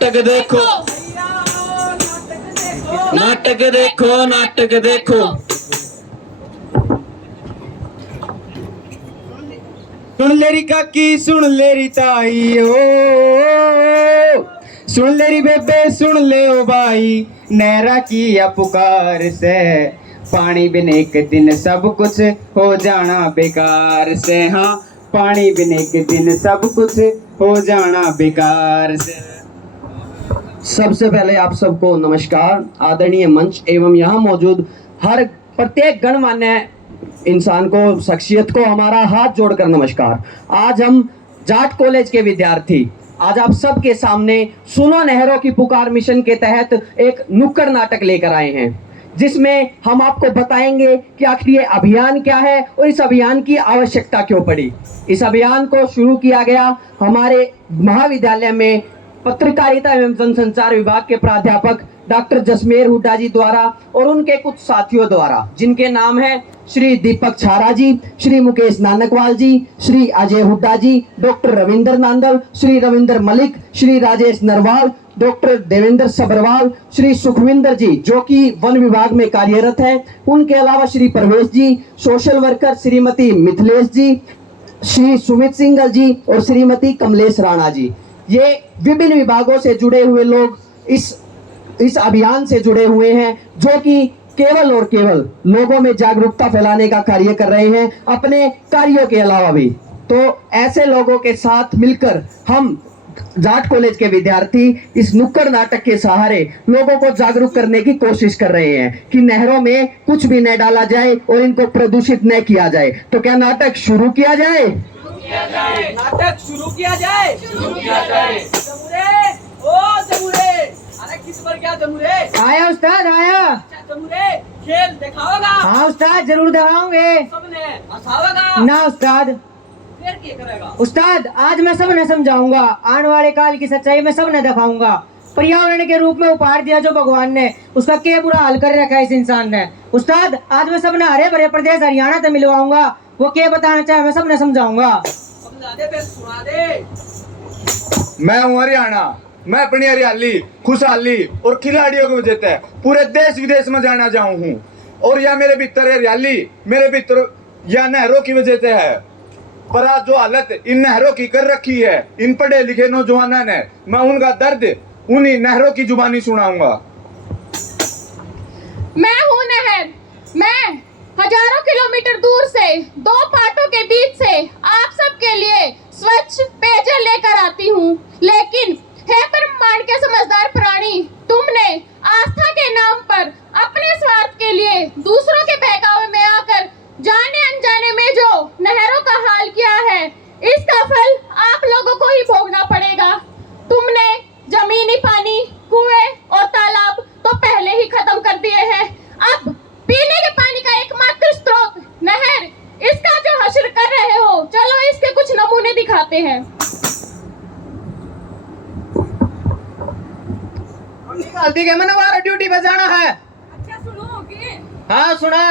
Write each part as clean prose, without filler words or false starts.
नाटक देखो, नाटक देखो, नाटक देखो। सुन लेरी काकी, सुन लेरी ताई ओ, सुन लेरी बेबे, सुन ले ओ भाई, नहरा की या पुकार से, पानी बिन एक दिन सब कुछ हो जाना बेकार से। हाँ, पानी बिन एक दिन सब कुछ हो जाना बेकार से। सबसे पहले आप सबको नमस्कार। आदरणीय मंच एवं यहाँ मौजूद हर प्रत्येक गणमान्य इंसान को, शख्सियत को हमारा हाथ जोड़कर नमस्कार। आज हम जाट कॉलेज के विद्यार्थी आज आप सबके सामने सुनो नहरों की पुकार मिशन के तहत एक नुक्कड़ नाटक लेकर आए हैं, जिसमें हम आपको बताएंगे कि आखिर ये अभियान क्या है और इस अभियान की आवश्यकता क्यों पड़ी। इस अभियान को शुरू किया गया हमारे महाविद्यालय में पत्रकारिता एवं जनसंचार विभाग के प्राध्यापक डॉक्टर जसमेर हुड्डा जी द्वारा और उनके कुछ साथियों द्वारा, जिनके नाम है श्री दीपक छारा जी, श्री मुकेश नानकवाल जी, श्री अजय हुड्डा जी, डॉक्टर रविंद्र नांदल, श्री रविंद्र मलिक, श्री राजेश नरवाल, डॉक्टर देवेंद्र सबरवाल, श्री सुखविंदर जी जो कि वन विभाग में कार्यरत है, उनके अलावा श्री प्रवेश जी, सोशल वर्कर श्रीमती मिथिलेश जी, श्री सुमित सिंघल जी और श्रीमती कमलेश राणा जी। ये विभिन्न विभागों से जुड़े हुए लोग इस अभियान से जुड़े हुए हैं, जो कि केवल और केवल लोगों में जागरूकता फैलाने का कार्य कर रहे हैं, अपने कार्यों के अलावा भी। तो ऐसे लोगों के साथ मिलकर हम जाट कॉलेज के विद्यार्थी इस नुक्कड़ नाटक के सहारे लोगों को जागरूक करने की कोशिश कर रहे हैं कि नहरों में कुछ भी न डाला जाए और इनको प्रदूषित न किया जाए। तो क्या नाटक शुरू किया जाए? नाटक शुरू किया जाए। जमुरे, ओ जमुरे, अरे किस पर क्या जमुरे? आया उस्ताद आया। जमुरे, खेल दिखाओगा? हाँ उस्ताद जरूर दिखाऊंगे। सबने हंसाओगा? ना उस्ताद। फिर क्या करेगा? उस्ताद आज मैं सब ने समझाऊंगा, आने वाले काल की सच्चाई में सब ने दिखाऊंगा। पर्यावरण के रूप में उपहार दिया जो भगवान ने, उसका क्या बुरा हाल कर रखा है इस इंसान ने। उस्ताद आज मैं सब ने हरे भरे प्रदेश हरियाणा से मिलवाऊंगा, वो क्या बताना चाहे मैं सब ने समझाऊंगा। समझा दे, फिर सुना दे। मैं हूँ हरियाणा, मैं अपनी हरियाली, खुशहाली और खिलाड़ियों की वजह से पूरे देश विदेश में जाना चाहूँ हूँ। और यह मेरे भीतर हरियाली, मेरे भीतर यह नहरों की वजह से है। पर आज जो हालत इन नहरों की कर रखी है इन पढ़े लिखे नौजवानों ने, मैं उनका दर्द उन्हीं नहरों की जुबानी सुनाऊंगा। मैं हूँ नहर, मैं हजारों किलोमीटर दूर से दो पाटों के बीच से आप सबके लिए स्वच्छ पेयजल लेकर आती हूँ। लेकिन हे ब्रह्मांड के समझदार प्राणी, तुमने आस्था के नाम पर अपने स्वार्थ के लिए दूसरों के बहकावे में आकर जाने अनजाने में जो नहरों का हाल किया है, इसका फल आप लोगों को ही भोगना पड़ेगा। तुमने जमीनी पानी, कुएं और तालाब तो पहले ही खत्म कर दिए हैं। अब पीने के पानी का एकमात्र स्रोत नहर, इसका जो हश्र कर रहे हो, चलो इसके कुछ नमूने दिखाते हैं। हल्दी के मैंने हमारा ड्यूटी पे जाना है। अच्छा सुनोगे? हाँ सुना।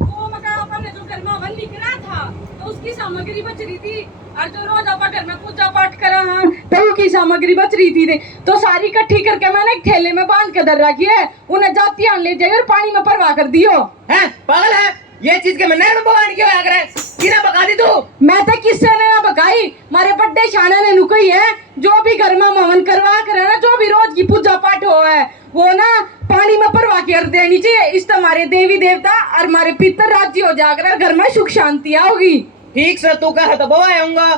वो मकान अपन ने जो घर में वन लिख रहा था, तो उसकी सामग्री बच रही थी, और जो रोज अपन घर में पूजा पाठ करा हाँ, तो की सामग्री बच रही थी तो सारी इकट्ठी करके मैंने एक थैले में बांध के धर रखी है। उन्हें जाती आन ले जाए और पानी में परवा कर दियो। हैं पागल है ये चीज के मैं नहर में बगान क्यों आकर है? किना बका दी तू? मैं तो किससे ने ना बकाई, मारे बड्डे शाने ने नुकई है। जो भी घर में मवन करवा करे ना, जो भी रोज की पूजा पाठ हो है, वो ना पानी में परवा कर देनी चाहिए। इस हमारे देवी देवता और हमारे पितर राजी हो जाकर घर में सुख शांति आओगी। ठीक से तू कह तो बवा आऊंगा।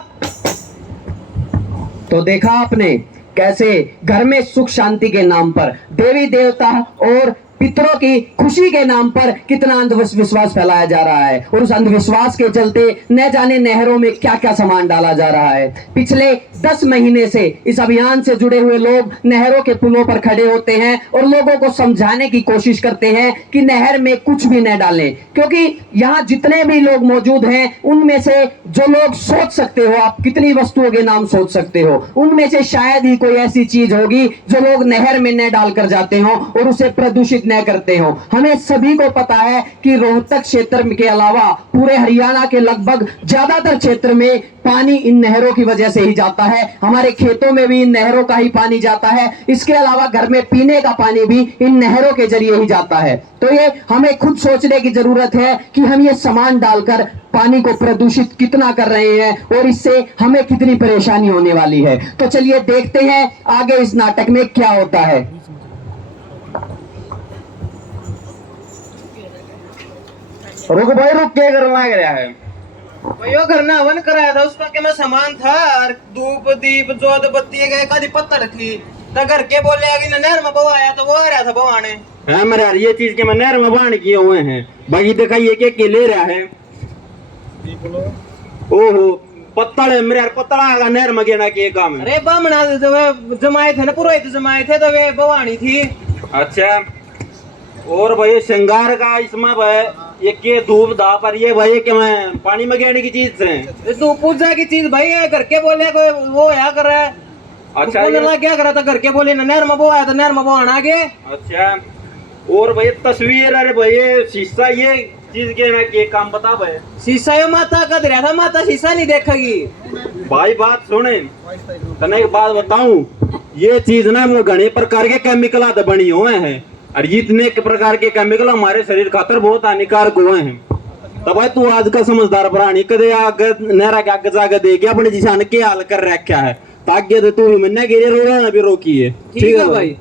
तो देखा आपने कैसे घर में सुख शांति के नाम पर, देवी देवता और पितरों की खुशी के नाम पर कितना अंधविश्वास फैलाया जा रहा है, और उस अंधविश्वास के चलते न जाने नहरों में क्या क्या सामान डाला जा रहा है। पिछले 10 महीने से इस अभियान से जुड़े हुए लोग नहरों के पुलों पर खड़े होते हैं और लोगों को समझाने की कोशिश करते हैं कि नहर में कुछ भी न डालें, क्योंकि यहाँ जितने भी लोग मौजूद हैं उनमें से जो लोग सोच सकते हो, आप कितनी वस्तुओं के नाम सोच सकते हो, उनमें से शायद ही कोई ऐसी चीज होगी जो लोग नहर में न डालकर जाते हो और उसे प्रदूषित न करते हो। हमें सभी को पता है कि रोहतक क्षेत्र के अलावा पूरे हरियाणा के लगभग ज्यादातर क्षेत्र में पानी इन नहरों की वजह से ही जाता है। हमारे खेतों में भी इन नहरों का ही पानी जाता है। इसके अलावा घर में पीने का पानी भी इन नहरों के जरिए ही जाता है। तो ये हमें खुद सोचने की जरूरत है कि हम ये सामान डालकर पानी को प्रदूषित कितना कर रहे हैं और इससे हमें कितनी परेशानी होने वाली है। तो चलिए देखते हैं आगे इस नाटक में क्या होता है। रुक भाई रुक, क्या करना लग रहा है? यो घर में हवन कराया था, उसका क्या मैं सामान था और धूप दीप जोत बत्ती गए कदी पत्थर थी तो घर के बोले आगे नहर में बवा आया तो वो आ रहा था बवाने। हाँ मेरे यार, ये चीज के मैं नहर में बाण किए हुए हैं भाई, दिखाइए के ले रहा है। ओहो पत्तल है मेरे यार, पत्तल आगा नहर में गिना के काम है। अरे बामना जमाए थे ना, पुरोहित जमाए थे तो वे बवानी थी। अच्छा, और भाई श्रृंगार का इसमें भाई ये के धूप धा पर ये भाई कि मैं पानी में गिरने की चीज है। तू पूजा की चीज भाई है, घर के बोले कोई वो या कर रहा है। अच्छा बोले क्या करा था, घर के बोले नहर में वो आया तो नहर में वो आना के। अच्छा, और भाई तस्वीर, अरे भाई ये शीशा, ये चीज के ना के काम बता भाई। शीशा यो माता का दरिया था, माता शीशा नहीं देखेगी। भाई बात सुने, तने एक बात बताऊं, ये चीज ना वो घने प्रकार के केमिकल आते बनी हुए हैं और इतने प्रकार के केमिकल हमारे शरीर खातर बहुत हानिकारक हुए हैं। तो भाई तू आज का समझदार प्राणी कदे आगे नहरा के आगे जाके देखे अपने जिसान के हाल कर रखा है, ताकि तो तू मैंने गिरे रोना भी रोकी है। ठीक है भाई।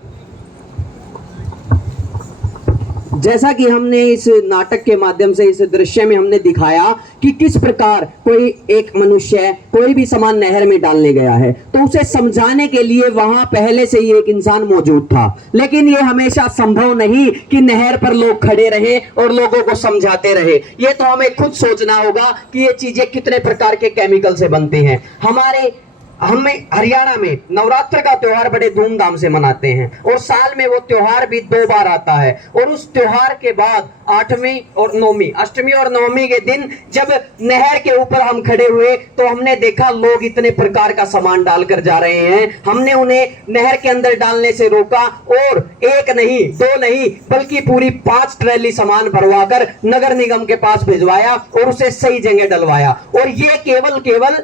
जैसा कि हमने इस नाटक के माध्यम से, इस दृश्य में हमने दिखाया कि किस प्रकार कोई एक मनुष्य कोई भी सामान नहर में डालने गया है तो उसे समझाने के लिए वहां पहले से ही एक इंसान मौजूद था। लेकिन ये हमेशा संभव नहीं कि नहर पर लोग खड़े रहे और लोगों को समझाते रहे। ये तो हमें खुद सोचना होगा कि ये चीजें कितने प्रकार के केमिकल से बनते हैं। हमें हरियाणा में नवरात्र का त्योहार बड़े धूमधाम से मनाते हैं और साल में वो त्योहार भी 2 बार आता है। और उस त्योहार के बाद 8वीं और 9वीं, अष्टमी और नवमी के दिन जब नहर के ऊपर हम खड़े हुए तो हमने देखा लोग इतने प्रकार का सामान डालकर जा रहे हैं। हमने उन्हें नहर के अंदर डालने से रोका और 1 नहीं 2 नहीं बल्कि पूरी 5 ट्रैली सामान भरवाकर नगर निगम के पास भिजवाया और उसे सही जगह डलवाया। और ये केवल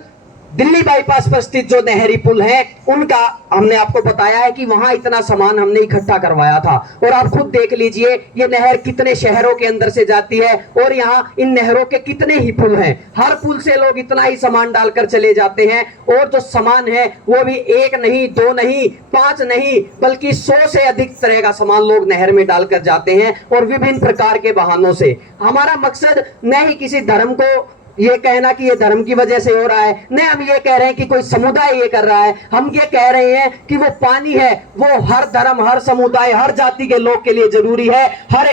दिल्ली बाईपास पर स्थित जो नहरी पुल है उनका हमने आपको बताया है कि वहां इतना सामान हमने इकट्ठा करवाया था। और आप खुद देख लीजिए ये नहर कितने शहरों के अंदर से जाती है और यहाँ इन नहरों के कितने ही पुल हैं। हर पुल से लोग इतना ही सामान डालकर चले जाते हैं और जो सामान है वो भी 1 नहीं 2 नहीं 5 नहीं बल्कि 100 से अधिक तरह का सामान लोग नहर में डालकर जाते हैं और विभिन्न प्रकार के बहानों से। हमारा मकसद न ही किसी धर्म को ये कहना कि ये धर्म की वजह से हो रहा है, नहीं हम ये कह रहे हैं कि कोई समुदाय ये कर रहा है। हम ये कह रहे हैं कि वो पानी है वो हर धर्म, हर समुदाय, हर जाति के लोग के लिए जरूरी है, हर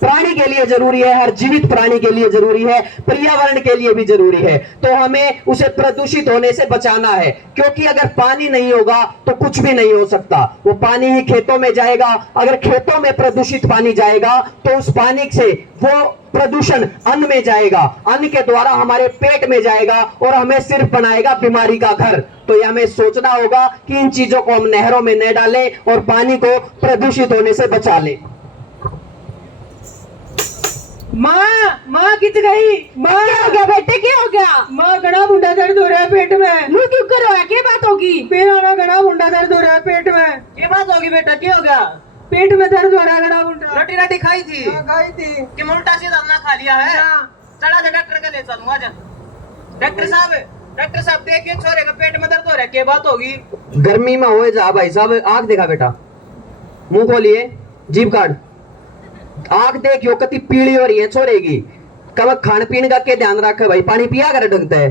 प्राणी के लिए जरूरी है, हर जीवित प्राणी के लिए जरूरी है, पर्यावरण के लिए भी जरूरी है। तो हमें उसे प्रदूषित होने से बचाना है, क्योंकि अगर पानी नहीं होगा तो कुछ भी नहीं हो सकता। वो पानी ही खेतों में जाएगा, अगर खेतों में प्रदूषित पानी जाएगा तो उस पानी से वो प्रदूषण अन्न में जाएगा, अन्न के द्वारा हमारे पेट में जाएगा और हमें सिर्फ बनाएगा बीमारी का घर। तो ये हमें सोचना होगा कि इन चीजों को हम नहरों में न डालें और पानी को प्रदूषित होने से बचा लें। माँ कित गई? माँ क्या हो गया बेटे, क्या हो गया? माँ घना मुंडा दर्द हो रहा है पेट में। मुंह क्यों कर रहा है, क्या बात होगी? मेरा घना मुंडा दर्द हो रहा है पेट में। क्या बात होगी बेटा, क्या हो गया? पेट में दर्द हो रहा है घना मुंडा। रोटी खाई थी? खाई थी। कि उल्टा सीधा ना खा लिया है? चला जा डॉक्टर के ले चलूं। आजा डॉक्टर साहब देखिए छोरे का पेट में दर्द हो रहा है, क्या बात होगी? गर्मी में हो जा भाई साहब, आंख देखा बेटा, मुंह खोलिए, जीभ काट, आंख देखियो कति पीली हो रही है छोरे की। कब खान पीन का के ध्यान रखे भाई, पानी पिया कर ढंगता है।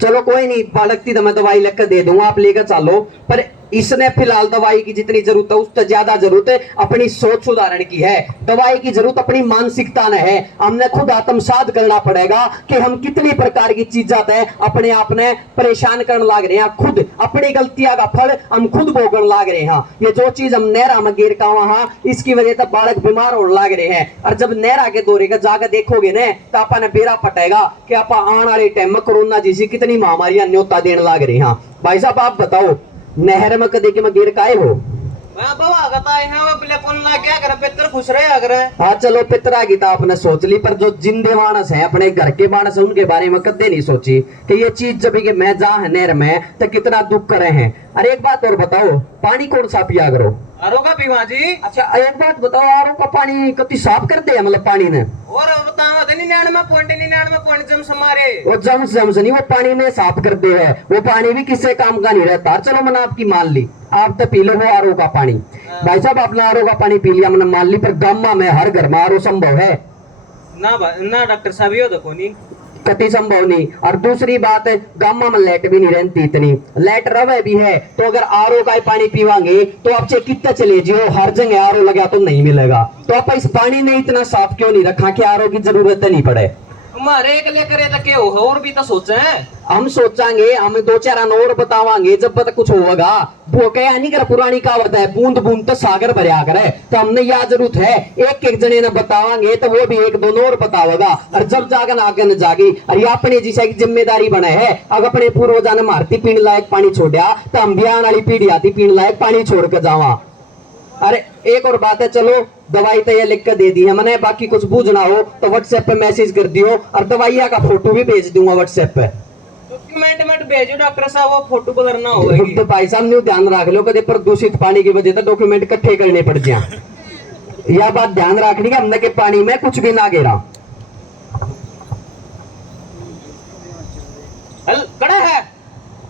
चलो कोई नहीं, बालक थी तो मैं दवाई लेकर दे दूंगा, आप लेकर चलो। पर इसने फिलहाल दवाई की जितनी जरूरत है उससे ज्यादा जरूरत है अपनी सोच सुधारण की है। दवाई की जरूरत अपनी मानसिकता न है। हमने खुद आत्मसात करना पड़ेगा कि हम कितनी प्रकार की चीजें अपने आप ने परेशान करने लाग रहे हैं। खुद अपनी गलतियां का फल हम खुद भोगने लाग रहे हैं। ये जो चीज हम नहरा में गिर का वहां, इसकी वजह से बालक बीमार होने लाग रहे हैं। और जब नहरा के दौरे का जाकर देखोगे न तो आपा ने बेरा पटेगा कि आप आने वाले टाइम में कोरोना जैसी कितनी महामारियां न्योता देने लाग रहे हैं। भाई साहब आप बताओ, नहर में कदे के में गिर काए हो? मैं बवा गताए हैं वो पले पुनला क्या करे पितर खुश रहे अगर हाँ चलो पितरा की तो आपने सोच ली, पर जो जिंदे मानस है अपने घर के मानस है उनके बारे में कदे नहीं सोची कि ये चीज जब कि मैं जा है नहर में तो कितना दुख करे हैं। अरे एक बात और बताओ, पानी कौन सा पिया करो? आरो का पीवा जी। अच्छा एक बात बताओ, आरो का पानी कति साफ करते हैं मतलब पानी ने? और बताओ तो 99 पॉइंट जम समारे वो जम्स नहीं, वो पानी में साफ करते हैं, वो पानी भी किसी काम का नहीं रहता। चलो मैंने आपकी मान ली, आप तो पी लो वो आरो का पानी। भाई साहब आपने आरो का पानी पी लिया, मैंने मान ली, पर गामा में हर घर में आरो संभव है ना डॉक्टर साहब यो देखो नहीं कति संभव नहीं। और दूसरी बात है गामा में लाइट भी नहीं रहती इतनी, लाइट रवे भी है तो अगर आरो का पानी पीवांगे तो आप चाहे कितना चले जियो हर जगह आरो लगा तो नहीं मिलेगा। तो आप इस पानी ने इतना साफ क्यों नहीं रखा कि आरो की जरूरत नहीं पड़े? हमारे एक लेकर तक के और भी तो सोचे हैं। हम सोचांगे, हम दो चार और बतावांगे जब तक कुछ होगा। वो कह नहीं कर पुरानी कहावत है बूंद बूंद तो सागर भरया करे, तो हमने यह जरूरत है एक एक जने ने बतावांगे तो वो भी एक दोनों और बतावेगा। और जब जागन आगे न जागी और ये अपने जिसे की जिम्मेदारी बने है। अगर अपने पूर्वजा ने मारती पीने लायक पानी छोड़ा तो हम भी आने वाली पीढ़ी आती पीने लायक पानी छोड़ कर जावा। अरे एक और बात है, चलो दवाई तो ये लिख कर दे दी है मैंने, बाकी कुछ पूछना हो तो व्हाट्सएप पे मैसेज कर दियो और दवाइया का फोटो भी भेज दूंगा व्हाट्सएप पे। डॉक्यूमेंट मत भेजो डॉक्टर साहब, वो फोटो बदलना होगा। तो भाई साहब ने ध्यान रख लो कभी प्रदूषित पानी की वजह से डॉक्यूमेंट इकट्ठे करने पड़ जाए। यह बात ध्यान रखनी है हमने के पानी में कुछ भी ना गिरा। कड़ा है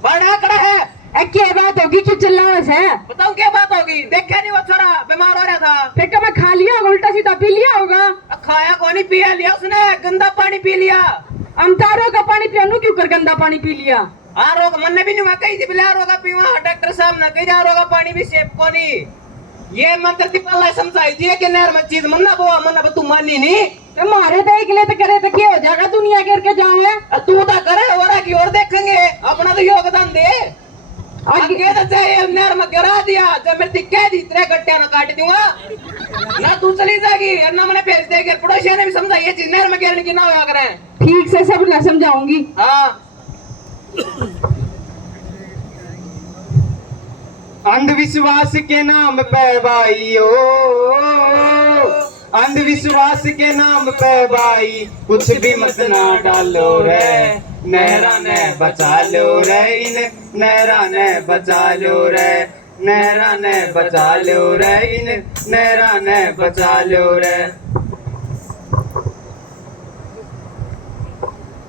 कड़ा है क्या बात होगी, क्यों चिल्ला रहे हैं? बताओ क्या बात होगी? देखा नहीं वो छोरा बीमार हो रहा था, फिर क्या मैं खा लिया होगा, उल्टा सीधा पी लिया होगा? खाया को नहीं पिया लिया उसने, गंदा पानी पी लिया। हम तारों का पानी पिया क्यों कर गंदा पानी पी लिया? आरो का मन भी नहीं कही थी बिला आरो का पीवा, डॉक्टर साहब ने कही आरो का पानी भी सेफ को नहीं। ये मंत्र तिपल्ला समझाई थी कि नहर में चीज मन्ना बोआ तू मानी नहीं। मारे तो एक ले तो करे तो क्या हो जाएगा, दुनिया गिर के जाए तू तो करे और की ओर देखेंगे, अपना तो योगदान दे। आगे तो चाहे नहर में गिरा दिया, जब मेरी कह दी तेरे गट्टे ना काट दूंगा ना, तू चली जाएगी ना मैंने भेज देगी। पड़ोसियों ने भी समझा ये चीज नहर में गिरने की ना होया करें। ठीक से सब ना समझाऊंगी। हाँ अंधविश्वास के नाम पे भाइयों, अंधविश्वास के नाम पे भाई कुछ भी मत ना डालो रे, नहरा ने बचा लो रे, इन नहरा ने बचा लो रे, नहरा ने बचा लो रे, इन नहरा ने बचा लो रे।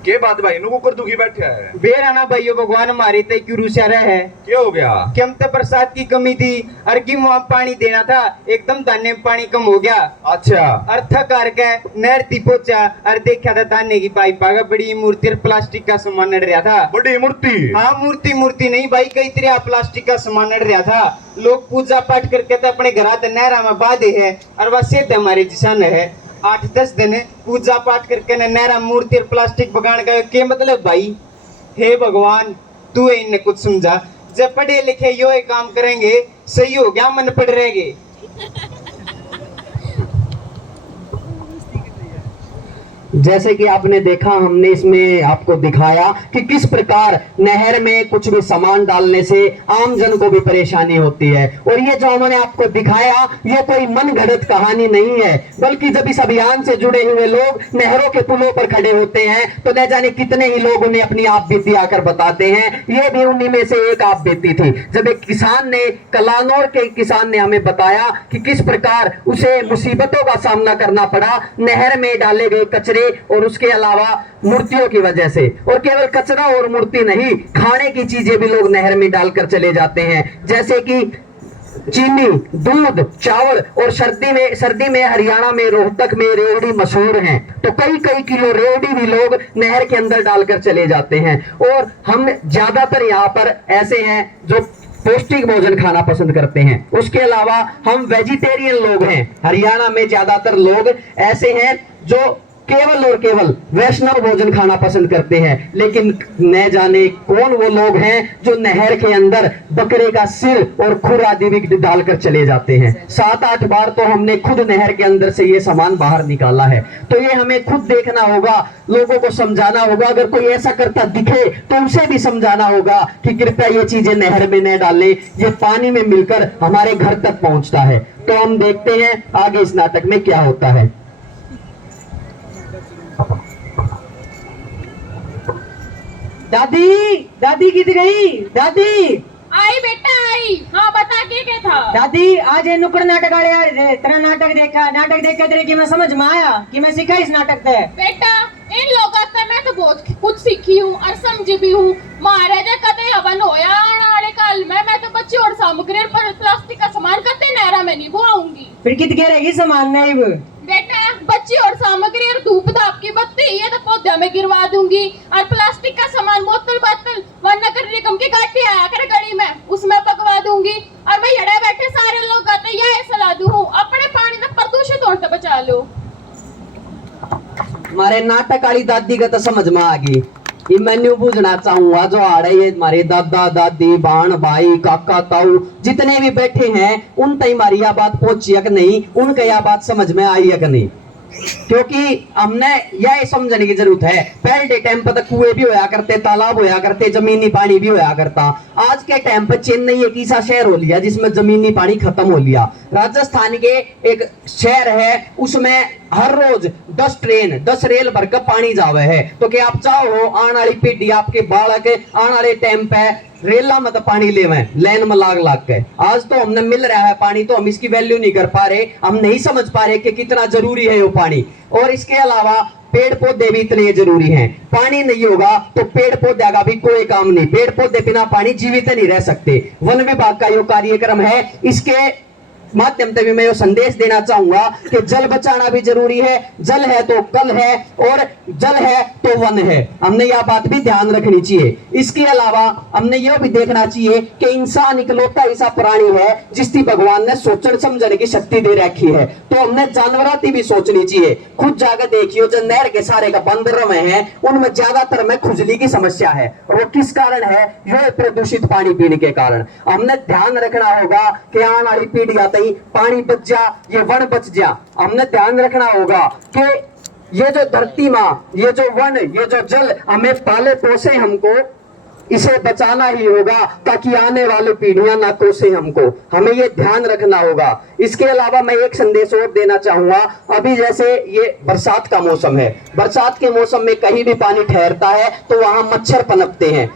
के बात भाई नु ऊपर दुखी बैठा है? बेराना भाइयों भगवान हमारे तय क्यों रुसा रहे है? क्या हो गया? कि हम तो बरसात की कमी थी और कि वहाँ पानी देना था, एकदम दाने में पानी कम हो गया। अच्छा और थक हार के नहर थी पहुंचा और देखा था दाने की पाइप आगा बड़ी मूर्ति और प्लास्टिक का सामान नड़ रहा था। बड़ी मूर्ति? हाँ मूर्ति नहीं भाई, कई तरह प्लास्टिक का सामान नड़ रहा था। लोग पूजा पाठ करके तो अपने घर आते नहरा में बांधे है और वह सेहत हमारे जिसान है। 8-10 दिन पूजा पाठ करके नहरा मूर्ति और प्लास्टिक बगान का क्या मतलब भाई? हे भगवान तू इन्हें कुछ समझा, जब पढ़े लिखे यो काम करेंगे सही हो गया, मन पढ़ रहेंगे। जैसे कि आपने देखा, हमने इसमें आपको दिखाया कि किस प्रकार नहर में कुछ भी सामान डालने से आम जन को भी परेशानी होती है। और ये जो हमने आपको दिखाया ये कोई मन घड़त कहानी नहीं है, बल्कि जब इस अभियान से जुड़े हुए लोग नहरों के पुलों पर खड़े होते हैं तो न जाने कितने ही लोग उन्हें अपनी आप बीती आकर बताते हैं। ये भी उन्हीं में से एक आप बीती थी, जब एक किसान ने, कलानौर के किसान ने हमें बताया कि किस प्रकार उसे मुसीबतों का सामना करना पड़ा नहर में डाले गए कचरे और उसके अलावा मूर्तियों की वजह से। और केवल कचरा और मूर्ति नहीं, खाने की चीजें भी लोग नहर में डालकर चले जाते हैं, जैसे कि चीनी, दूध, चावल। और सर्दी में हरियाणा में रोहतक में रेवड़ी मशहूर हैं, तो कई किलो रेवड़ी भी लोग नहर के अंदर डालकर चले जाते हैं। और हम ज्यादातर यहाँ पर ऐसे हैं जो पौष्टिक भोजन खाना पसंद करते हैं। उसके अलावा हम वेजिटेरियन लोग हैं, हरियाणा में ज्यादातर लोग ऐसे हैं जो केवल और केवल वैष्णव भोजन खाना पसंद करते हैं, लेकिन न जाने कौन वो लोग हैं जो नहर के अंदर बकरे का सिर और खुर आदि भी डालकर चले जाते हैं। 7-8 बार तो हमने खुद नहर के अंदर से ये सामान बाहर निकाला है। तो ये हमें खुद देखना होगा, लोगों को समझाना होगा। अगर कोई ऐसा करता दिखे तो उसे भी समझाना होगा कि कृपया ये चीजें नहर में न डालें, ये पानी में मिलकर हमारे घर तक पहुंचता है। तो हम देखते हैं आगे इस नाटक में क्या होता है। दादी, दादी किधर गई? दादी, आई बेटा आई। हाँ बता क्या था? दादी आज ये नुक्कड़ नाटक आड़े आ रहे थे, तेरा नाटक देखा, नाटक देख के तेरे की मैं समझ में आया कि मैं सीखा इस नाटक से। बेटा इन लोगों से मैं तो बहुत कुछ सीखी हूँ और समझी भी हूँ। महाराजा कते हवन होया आने काल में मैं तो बच्ची और सामग्री पर प्लास्टिक का सामान कते नहरा में नहीं बुआऊंगी। फिर कित कह रहेगी सामान नहीं वो? बेटा बच्ची और सामग्री और धूप धाप की बत्ती ये तो पौधे में गिरवा दूंगी, और प्लास्टिक का सामान बोतल बोतल वरना कर निगम की गाड़ी आया कर गड़ी में उसमें पकवा दूंगी। और मैं यड़े बैठे सारे लोग कहते यह सलाह दूं अपने पानी से प्रदूषित होने से बचा लो। हमारे नाटक वाली दादी का तो समझ में आ गई। ये मेन्यू पूछना चाहूंगा जो आ रहे हैं हमारे दादा दादी बाण भाई काका ताऊ जितने भी बैठे हैं उन तक हमारी यह बात पहुंची है कि नहीं, उनका यह बात समझ में आई है कि नहीं। क्योंकि हमने यह समझने की जरूरत है, पहले टाइम पर कुएं भी होया करते, तालाब होया करते, जमीनी पानी भी होया करता। आज के टाइम पर चेन्नई एक ऐसा शहर हो लिया जिसमें जमीनी पानी खत्म हो लिया। राजस्थान के एक शहर है उसमें हर रोज 10 ट्रेन 10 रेल भरकर पानी जावे है। तो क्या आप चाहो आने वाली पीढ़ी आपके बालक आने वाले टाइम पे रेला में तो पानी ले लाइन में लाग लाग के। आज तो हमने मिल रहा है पानी, तो हम इसकी वैल्यू नहीं कर पा रहे, हम नहीं समझ पा रहे कि कितना जरूरी है वो पानी। और इसके अलावा पेड़ पौधे भी इतने जरूरी हैं। पानी नहीं होगा तो पेड़ पौधे का भी कोई काम नहीं, पेड़ पौधे बिना पानी जीवित नहीं रह सकते। वन विभाग का यो कार्यक्रम है, इसके माध्यम से भी मैं ये संदेश देना चाहूंगा कि जल बचाना भी जरूरी है। जल है तो कल है और जल है तो वन है, हमने यह बात भी ध्यान रखनी चाहिए। इसके अलावा हमने यह भी देखना चाहिए कि इंसान इकलौता ऐसा प्राणी है जिसकी भगवान ने सोचने समझने की शक्ति दे रखी है। तो हमने जानवराती भी सोचनी चाहिए। खुद जाकर देखियो जो नहर के सारे का बंदर में है उनमें ज्यादातर में खुजली की समस्या है, और वो किस कारण है? यह प्रदूषित पानी पीने के कारण। हमने ध्यान रखना होगा कि आने वाली पीढ़ी पानी बच जा, ये वन बच जा। हमने ध्यान रखना होगा कि ये जो धरती माँ, ये जो वन, ये जो जल हमें पाले पोसे, हमको इसे बचाना ही होगा ताकि आने वाली पीढ़ियां ना कोसे हमको। हमें ये ध्यान रखना होगा। इसके अलावा मैं एक संदेश और देना चाहूंगा। अभी जैसे ये बरसात का मौसम है, बरसात के मौसम में कहीं भी पानी ठहरता है तो वहां मच्छर पनपते हैं।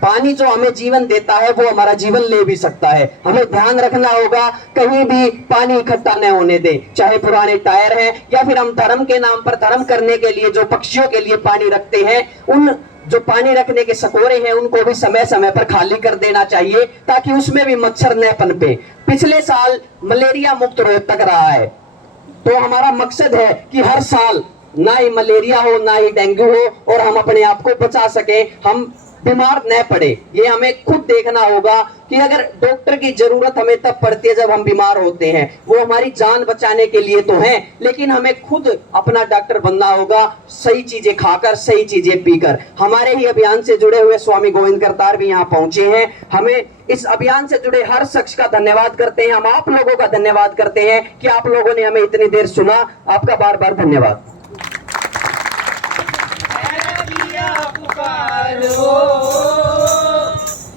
पानी जो हमें जीवन देता है वो हमारा जीवन ले भी सकता है। हमें ध्यान रखना होगा कहीं भी पानी इकट्ठा न होने दें, चाहे पुराने टायर हैं या फिर हम धर्म के नाम पर धर्म करने के लिए जो पक्षियों के लिए पानी रखते हैं, उन जो पानी रखने के सकोरे हैं उनको भी समय समय पर खाली कर देना चाहिए ताकि उसमें भी मच्छर न पनपे। पिछले साल मलेरिया मुक्त रोहतक रहा है, तो हमारा मकसद है कि हर साल ना ही मलेरिया हो ना ही डेंगू हो और हम अपने आप को बचा सके, हम बीमार न पड़े। ये हमें खुद देखना होगा कि अगर डॉक्टर की जरूरत हमें तब पड़ती है जब हम बीमार होते हैं, वो हमारी जान बचाने के लिए तो है, लेकिन हमें खुद अपना डॉक्टर बनना होगा, सही चीजें खाकर सही चीजें पीकर। हमारे ही अभियान से जुड़े हुए स्वामी गोविंद करतार भी यहाँ पहुंचे हैं। हमें इस अभियान से जुड़े हर शख्स का धन्यवाद करते हैं। हम आप लोगों का धन्यवाद करते हैं कि आप लोगों ने हमें इतनी देर सुना। आपका बार बार धन्यवाद।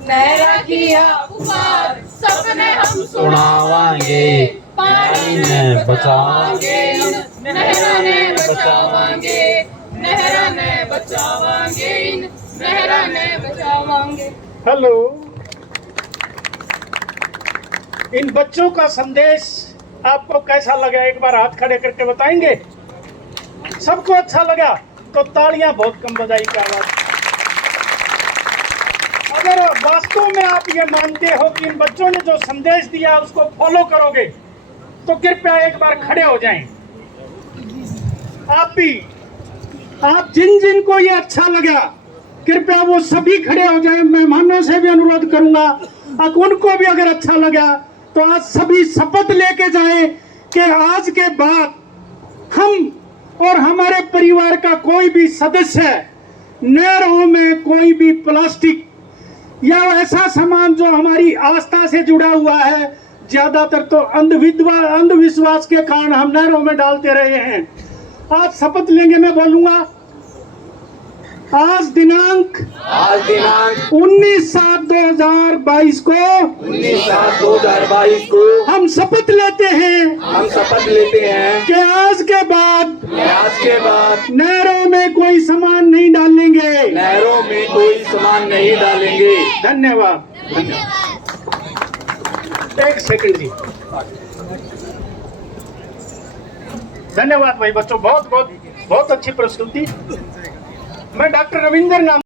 नहरा किया पुकार, सपने हम सुनावांगे, पानी ने बचावांगे, नहरा ने बचावांगे, नहरा ने बचावांगे, नहरा ने बचावांगे। हेलो, इन बच्चों का संदेश आपको कैसा लगा? एक बार हाथ खड़े करके बताएंगे। सबको अच्छा लगा तो तालियां बहुत कम बजाई का आवाज। अगर वास्तव में आप ये मानते हो कि इन बच्चों ने जो संदेश दिया उसको फॉलो करोगे तो कृपया एक बार खड़े हो जाएं। आप भी, आप जिन जिन को ये अच्छा लगा कृपया वो सभी खड़े हो जाएं। मेहमानों से भी अनुरोध करूंगा उनको भी अगर अच्छा लगा तो आज सभी शपथ लेके जाएं कि आज के बाद हम और हमारे परिवार का कोई भी सदस्य नहरों में कोई भी प्लास्टिक या ऐसा सामान जो हमारी आस्था से जुड़ा हुआ है, ज्यादातर तो अंधविश्वास के कारण हम नहरों में डालते रहे हैं। आज शपथ लेंगे, मैं बोलूंगा आज दिनांक 19/7/2022 को हम शपथ लेते हैं कि आज के बाद नहरों में कोई सामान नहीं डालेंगे। धन्यवाद। एक सेकंड जी, धन्यवाद भाई बच्चों, बहुत बहुत बहुत अच्छी प्रस्तुति। मैं डॉक्टर रविंद्र नाम